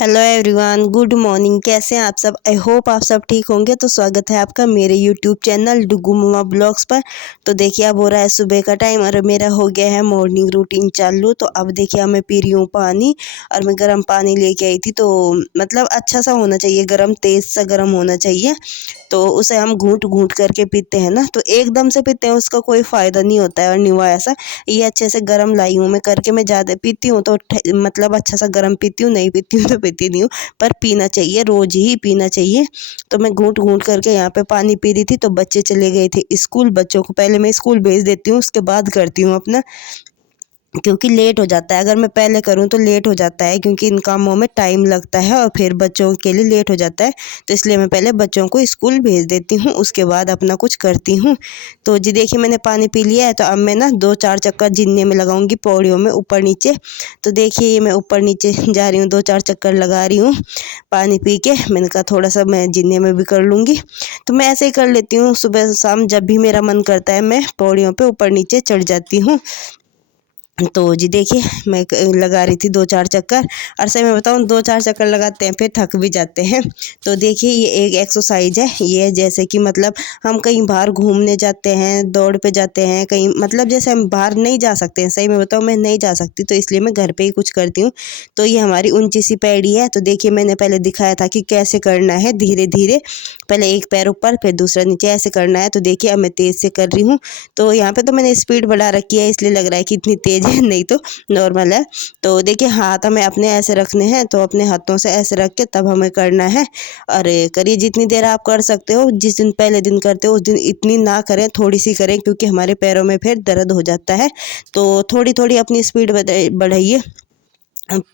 Hello everyone, good morning. कैसे हैं आप सब? आई होप आप सब ठीक होंगे। तो स्वागत है आपका मेरे यूट्यूब चैनल डुगू मम्मा ब्लॉग्स पर। तो देखिए अब हो रहा है सुबह का टाइम और मेरा हो गया है मॉर्निंग रूटीन चालू। तो अब देखिए मैं पी रही हूँ पानी और मैं गर्म पानी लेके आई थी। तो मतलब अच्छा सा होना चाहिए, गर्म, तेज़ सा गर्म होना चाहिए। तो उसे हम घूंट घूंट करके पीते हैं ना, तो एकदम से पीते हैं उसका कोई फ़ायदा नहीं होता है। और निवा ऐसा ये अच्छे से गर्म लाई हूँ मैं करके। मैं ज़्यादा पीती हूँ तो मतलब अच्छा सा गर्म पीती हूँ, नहीं पीती हूँ तो पीती नहीं हूँ। पर पीना चाहिए, रोज़ ही पीना चाहिए। तो मैं घूंट घूंट करके यहाँ पे पानी पी रही थी। तो बच्चे चले गए थे स्कूल। बच्चों को पहले मैं स्कूल भेज देती हूँ, उसके बाद करती हूँ अपना, क्योंकि लेट हो जाता है। अगर मैं पहले करूँ तो लेट हो जाता है, क्योंकि इन कामों में टाइम लगता है और फिर बच्चों के लिए लेट हो जाता है। तो इसलिए मैं पहले बच्चों को स्कूल भेज देती हूँ, उसके बाद अपना कुछ करती हूँ। तो जी देखिए मैंने पानी पी लिया है। तो अब मैं ना 2-4 चक्कर जिन्ने में लगाऊंगी पौड़ियों में, ऊपर नीचे। तो देखिए ये मैं ऊपर नीचे जा रही हूँ, 2-4 चक्कर लगा रही हूँ पानी पी के। मैंने कहा थोड़ा सा मैं जिन्ने में भी कर लूँगी। तो मैं ऐसे ही कर लेती हूँ, सुबह शाम जब भी मेरा मन करता है मैं पौड़ियों पर ऊपर नीचे चढ़ जाती हूँ। तो जी देखिए मैं लगा रही थी 2-4 चक्कर। और सही में बताऊँ 2-4 चक्कर लगाते हैं फिर थक भी जाते हैं। तो देखिए ये एक एक्सरसाइज है। ये जैसे कि मतलब हम कहीं बाहर घूमने जाते हैं, दौड़ पे जाते हैं कहीं, मतलब जैसे हम बाहर नहीं जा सकते हैं, सही में बताऊँ मैं नहीं जा सकती, तो इसलिए मैं घर पे ही कुछ करती हूँ। तो ये हमारी ऊंची सी पैड़ी है। तो देखिए मैंने पहले दिखाया था कि कैसे करना है, धीरे धीरे। पहले एक पैर ऊपर फिर दूसरा नीचे ऐसे करना है। तो देखिए अब मैं तेज़ से कर रही हूँ। तो यहाँ पे तो मैंने स्पीड बढ़ा रखी है, इसलिए लग रहा है कि इतनी तेज़ है, नहीं तो नॉर्मल है। तो देखिए हाथ हमें अपने ऐसे रखने हैं, तो अपने हाथों से ऐसे रख के तब हमें करना है। और करिए जितनी देर आप कर सकते हो। जिस दिन पहले दिन करते हो उस दिन इतनी ना करें, थोड़ी सी करें, क्योंकि हमारे पैरों में फिर दर्द हो जाता है। तो थोड़ी थोड़ी अपनी स्पीड बढ़ाइए।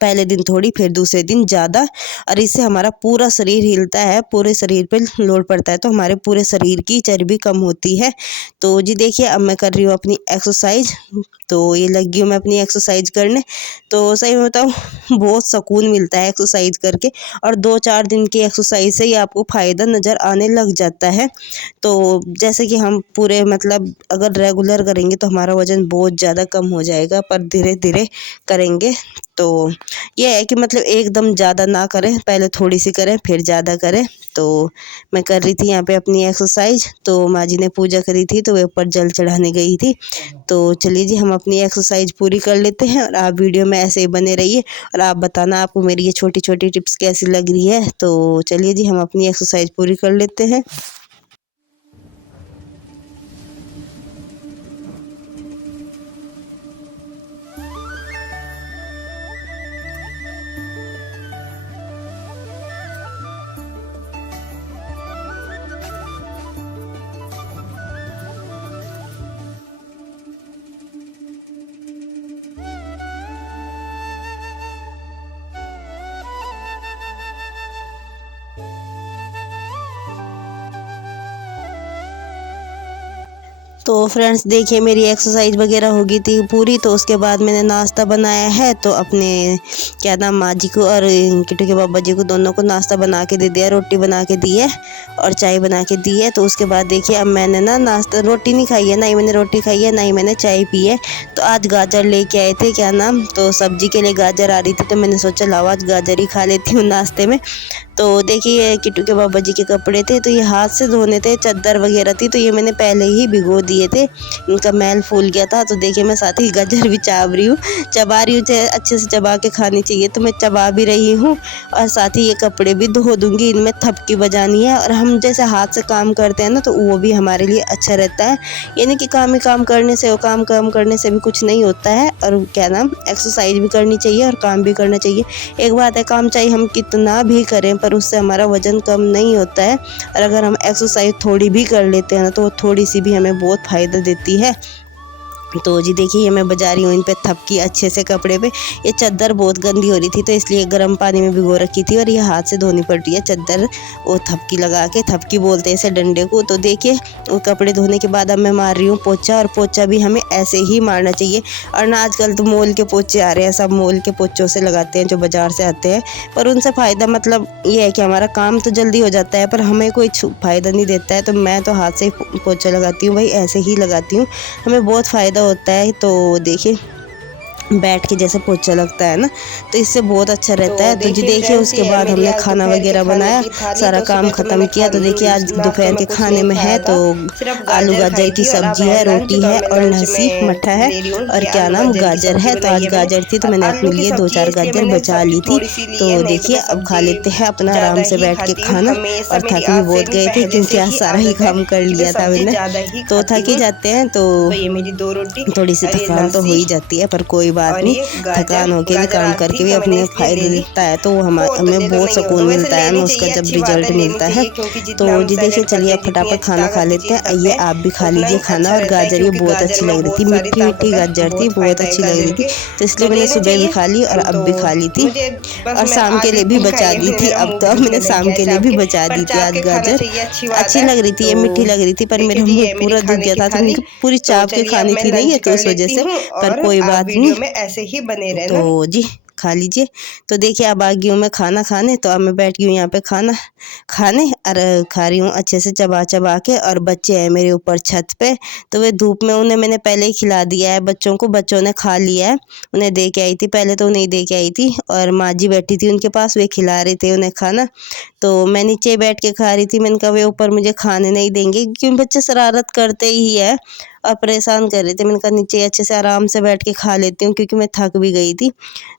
पहले दिन थोड़ी, फिर दूसरे दिन ज़्यादा। और इससे हमारा पूरा शरीर हिलता है, पूरे शरीर पे लोड पड़ता है, तो हमारे पूरे शरीर की चर्बी कम होती है। तो जी देखिए अब मैं कर रही हूँ अपनी एक्सरसाइज। तो ये लगी हूँ मैं अपनी एक्सरसाइज करने। तो सही में बताऊँ बहुत सुकून मिलता है एक्सरसाइज करके। और 2-4 दिन की एक्सरसाइज से ही आपको फ़ायदा नज़र आने लग जाता है। तो जैसे कि हम पूरे मतलब अगर रेगुलर करेंगे तो हमारा वज़न बहुत ज़्यादा कम हो जाएगा, पर धीरे धीरे करेंगे। तो ये है कि मतलब एकदम ज़्यादा ना करें, पहले थोड़ी सी करें फिर ज़्यादा करें। तो मैं कर रही थी यहाँ पे अपनी एक्सरसाइज। तो माँ जी ने पूजा करी थी तो वे ऊपर जल चढ़ाने गई थी। तो चलिए जी हम अपनी एक्सरसाइज पूरी कर लेते हैं। और आप वीडियो में ऐसे ही बने रहिए और आप बताना आपको मेरी ये छोटी छोटी टिप्स कैसी लग रही है। तो चलिए जी हम अपनी एक्सरसाइज पूरी कर लेते हैं। तो फ्रेंड्स देखिए मेरी एक्सरसाइज वगैरह हो गई थी पूरी। तो उसके बाद मैंने नाश्ता बनाया है। तो अपने क्या नाम माँ जी को और किट्टू के पापा जी को दोनों को नाश्ता बना के दे दिया, रोटी बना के दी है और चाय बना के दी है। तो उसके बाद देखिए अब मैंने ना नाश्ता, रोटी नहीं खाई है, ना ही मैंने रोटी खाई है, ना ही मैंने चाय पी है। तो आज गाजर लेके आए थे, क्या नाम, तो सब्जी के लिए गाजर आ रही थी। तो मैंने सोचा लाओ आज गाजर ही खा लेती हूँ नाश्ते में। तो देखिए किट्टू के बाबा जी के कपड़े थे, तो ये हाथ से धोने थे, चादर वगैरह थी, तो ये मैंने पहले ही भिगो दिए थे, इनका मैल फूल गया था। तो देखिए मैं साथ ही गाजर भी चबा रही हूँ, अच्छे से चबा के खानी चाहिए, तो मैं चबा भी रही हूँ। और साथ ही ये कपड़े भी धो दूँगी, इनमें थपकी बजानी है। और हम जैसे हाथ से काम करते हैं ना, तो वो भी हमारे लिए अच्छा रहता है। यानी कि काम ही काम करने से, वो काम करने से भी कुछ नहीं होता है। और क्या नाम, एक्सरसाइज भी करनी चाहिए और काम भी करना चाहिए। एक बात है, काम चाहे हम कितना भी करें पर उससे हमारा वज़न कम नहीं होता है। और अगर हम एक्सरसाइज थोड़ी भी कर लेते हैं ना, तो वो थोड़ी सी भी हमें बहुत फ़ायदा देती है। तो जी देखिए ये मैं बजा रही हूँ इन पे थपकी अच्छे से कपड़े पे। ये चादर बहुत गंदी हो रही थी, तो इसलिए गर्म पानी में भिगो रखी थी और ये हाथ से धोनी पड़ रही है चादर। वो थपकी लगा के, थपकी बोलते हैं इसे डंडे को। तो देखिए वो कपड़े धोने के बाद अब मैं मार रही हूँ पोछा। और पोछा भी हमें ऐसे ही मारना चाहिए। और ना आजकल तो मोल के पोछे आ रहे हैं, सब मोल के पोछों से लगाते हैं जो बाज़ार से आते हैं। पर उनसे फ़ायदा मतलब ये है कि हमारा काम तो जल्दी हो जाता है, पर हमें कोई फ़ायदा नहीं देता है। तो मैं तो हाथ से ही पोछा लगाती हूँ भाई, ऐसे ही लगाती हूँ, हमें बहुत फ़ायदा होता है। तो देखिए बैठ के जैसे पोछा लगता है ना, तो इससे बहुत अच्छा रहता है। तो जी देखिए फ्रेंड्स, उसके ये है बाद मेरी हमने आज खाना दोपहर के वगैरह खाने बनाया, की थाली। सारा तो काम सुबह तो ख़त्म मैंने किया। तो देखिए आज नाश्ते दोपहर में के कुछ खाने नहीं में है खाया तो था, सिर्फ आलू गाजर गाजर खाई की थी। और अब सब्जी है है, लंच, रोटी तो है मैं और लंच लस्सी में मट्ठा है। ले रही हूँ और कि क्या आलू नाम गाजर की गाजर सब्जी है, तो बनाई आज है मैंने। गाजर थी तो और मैंने अपने आलू की लिए सब्जी है 2-4 इसलिए गाजर मैंने बचा सब्जी ली थी। थोड़ी सी ली तो है, नहीं तो देखिए मैं अब खा सब्जी लेते हैं अपना ज़्यादा आराम से ही बैठ के खाती हूँ। खाना। हमेशा और मेरी थक भी आज से बहुत नहीं, गए थे पहले से क्योंकि आज ही सारा ही आदत है काम कर कि मैं लिया था सब्जी मैंने। ज़्यादा ही तो खाती थक ही हूँ। जाते हैं, तो तो ये मेरी 2 रोटी थोड़ी सी और ये थकान तो हो लस्सी ही जाती है, पर कोई बात और नहीं। ये गाजर। थकान होके भी गाजर काम आज थी करके भी तो मैंने अपने इसलिए ले फ़ायदा ली। दिखता है, तो वो हो तो हमें ले लो, बहुत नहीं हो तो सुकून वैसे मिलता है ना लेनी उसका चाहिए, जब अच्छी बात रिजल्ट है, लेनी मिलता है। चाहिए, क्योंकि तो जितना हम जी देखिए सैलेड चलिए खाते अब हैं, जितनी फटाफट अच्छी खाना खा ताकत की लेते चीज़ हैं। खाते आइए हैं, आप भी खा उतना लीजिए ही खाना। अच्छा और रहता है, गाजर ये क्योंकि बहुत गाजर अच्छी लग में रही थी, बहुत सारी मीठी मीठी ताकत है, गाजर थी, बहुत बहुत फ़ायदा है अच्छी लग रही गाजर थी। के। तो इसलिए तो मैंने लेनी सुबह भी चाहिए। खा ली और अब तो भी खा ली थी। मुझे बस और मैं शाम के आज लिए भी इतनी बचा खाई है, दी फिर थी, मेरा अब मुँह तो भी अब मैंने दुखने लग शाम गया है के लिए चाप भी के। बचा पर दी थी चाप आज के खाना गाजर। चाहिए, अच्छी बात अच्छी है। लग रही थी, तो ये मीठी लग रही थी, पर देखिए मेरा जी, मुँह ये मेरी पूरा दुख खाने गया की था, तो थाली। मैंने पूरी तो चाप के चलिए अब खानी मैं थी नहीं लंच है, तो कर उस वजह लेती से। हूँ पर और कोई आप बात नहीं। वीडियो में ऐसे ही बने रहना। तो जी खा लीजिए। तो देखिए अब आ गई हूँ मैं खाना खाने, तो अब मैं बैठ गई हूँ यहाँ पे खाना खाने और खा रही हूँ अच्छे से चबा चबा के। और बच्चे हैं मेरे ऊपर छत पे, तो वे धूप में, उन्हें मैंने पहले ही खिला दिया है बच्चों को, बच्चों ने खा लिया है। उन्हें दे के आई थी, पहले तो उन्हें दे के आई थी और माँ जी बैठी थी उनके पास, वे खिला रहे थे उन्हें खाना। तो मैं नीचे बैठ के खा रही थी। मैंने कहा वे ऊपर मुझे खाने नहीं देंगे, क्योंकि बच्चे शरारत करते ही है और परेशान कर रहे थे। मैंने कहा नीचे अच्छे से आराम से बैठ के खा लेती हूँ, क्योंकि मैं थक भी गई थी।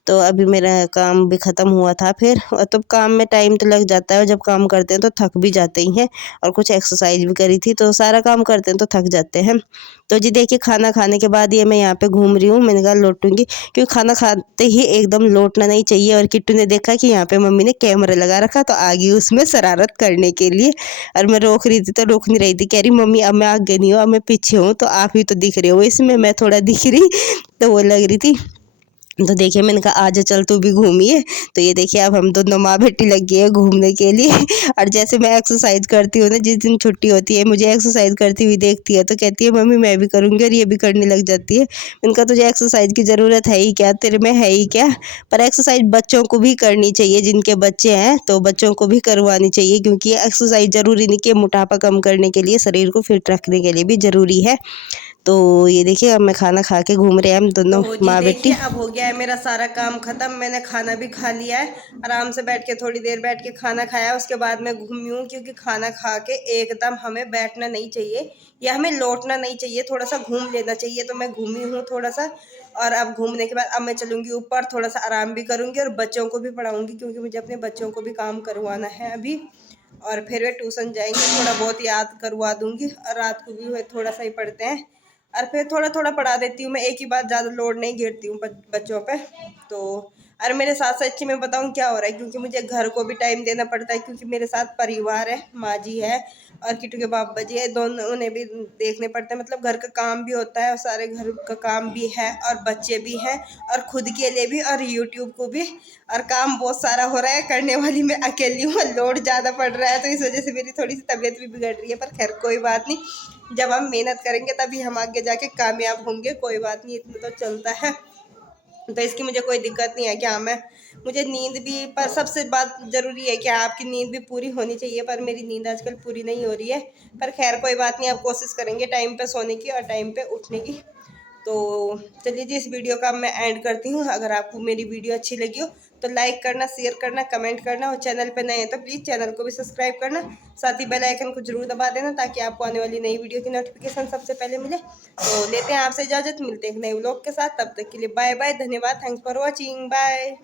तो अभी मेरा काम भी ख़त्म हुआ था फिर। तो काम में टाइम तो लग जाता है, और जब काम करते हैं तो थक भी जाते ही हैं। और कुछ एक्सरसाइज भी करी थी, तो सारा काम करते हैं तो थक जाते हैं। तो जी देखिए खाना खाने के बाद ये मैं यहाँ पे घूम रही हूँ। मैंने कहा लौटूंगी, क्योंकि खाना खाते ही एकदम लौटना नहीं चाहिए। और किट्टू ने देखा कि यहाँ पे मम्मी ने कैमरा लगा रखा, तो आ गई उसमें शरारत करने के लिए। और मैं रोक रही थी तो रोक नहीं रही थी, कह रही मम्मी अब मैं आगे नहीं हूँ, अब मैं पीछे हूँ, तो आप ही तो दिख रहे हो इसमें, मैं थोड़ा दिख रही। तो वो लग रही थी। तो देखिए मैंने कहा आजा चल तू भी घूमिए। तो ये देखिए अब हम दोनों माँ बेटी लग गए हैं घूमने के लिए। और जैसे मैं एक्सरसाइज करती हूँ ना, जिस दिन छुट्टी होती है, मुझे एक्सरसाइज करती हुई देखती है तो कहती है मम्मी मैं भी करूँगी, और ये भी करने लग जाती है। मैंने कहा तुझे एक्सरसाइज की ज़रूरत है ही क्या, तेरे में है ही क्या। पर एक्सरसाइज बच्चों को भी करनी चाहिए, जिनके बच्चे हैं तो बच्चों को भी करवानी चाहिए, क्योंकि एक्सरसाइज ज़रूरी नहीं कि मोटापा कम करने के लिए, शरीर को फिट रखने के लिए भी ज़रूरी है। तो ये देखिए अब मैं खाना खा के घूम रहे हैं हम दोनों तो जी माँ देखिए बेटी। अब हो गया है मेरा सारा काम खत्म, मैंने खाना भी खा लिया है। आराम से बैठ के थोड़ी देर बैठ के खाना खाया, उसके बाद मैं घूमी हूँ, क्योंकि खाना खा के एकदम हमें बैठना नहीं चाहिए या हमें लौटना नहीं चाहिए, थोड़ा सा घूम लेना चाहिए। तो मैं घूमी हूँ थोड़ा सा, और अब घूमने के बाद अब मैं चलूँगी ऊपर, थोड़ा सा आराम भी करूँगी और बच्चों को भी पढ़ाऊँगी, क्योंकि मुझे अपने बच्चों को भी काम करवाना है अभी। और फिर वे ट्यूशन जाएंगे, थोड़ा बहुत याद करवा दूँगी, और रात को भी वे थोड़ा सा ही पढ़ते हैं। और फिर थोड़ा थोड़ा पढ़ा देती हूँ मैं, एक ही बात, ज़्यादा लोड नहीं गिरती हूँ बच्चों पे। तो और मेरे साथ सच्ची में बताऊँ क्या हो रहा है, क्योंकि मुझे घर को भी टाइम देना पड़ता है, क्योंकि मेरे साथ परिवार है, माँ जी है और किट्टू के बाबा जी है, दोनों उन्हें भी देखने पड़ते हैं। मतलब घर का काम भी होता है और सारे घर का काम भी है, और बच्चे भी हैं, और खुद के लिए भी, और यूट्यूब को भी। और काम बहुत सारा हो रहा है, करने वाली मैं अकेली हूँ, लोड ज़्यादा पड़ रहा है, तो इस वजह से मेरी थोड़ी सी तबीयत भी बिगड़ रही है। पर खैर कोई बात नहीं, जब हम मेहनत करेंगे तभी हम आगे जाके कामयाब होंगे, कोई बात नहीं, इतना तो चलता है। तो इसकी मुझे कोई दिक्कत नहीं है कि हाँ मैं, मुझे नींद भी, पर सबसे बात ज़रूरी है कि आपकी नींद भी पूरी होनी चाहिए, पर मेरी नींद आजकल पूरी नहीं हो रही है। पर खैर कोई बात नहीं, आप कोशिश करेंगे टाइम पे सोने की और टाइम पे उठने की। तो चलिए जी, इस वीडियो का मैं एंड करती हूँ। अगर आपको मेरी वीडियो अच्छी लगी हो तो लाइक करना, शेयर करना, कमेंट करना, और चैनल पे नए हैं तो प्लीज़ चैनल को भी सब्सक्राइब करना। साथ ही बेल आइकन को जरूर दबा देना, ताकि आपको आने वाली नई वीडियो की नोटिफिकेशन सबसे पहले मिले। तो लेते हैं आपसे इजाज़त, मिलते हैं एक नए व्लॉग के साथ, तब तक के लिए बाय बाय, धन्यवाद, थैंक्स फॉर वॉचिंग, बाय।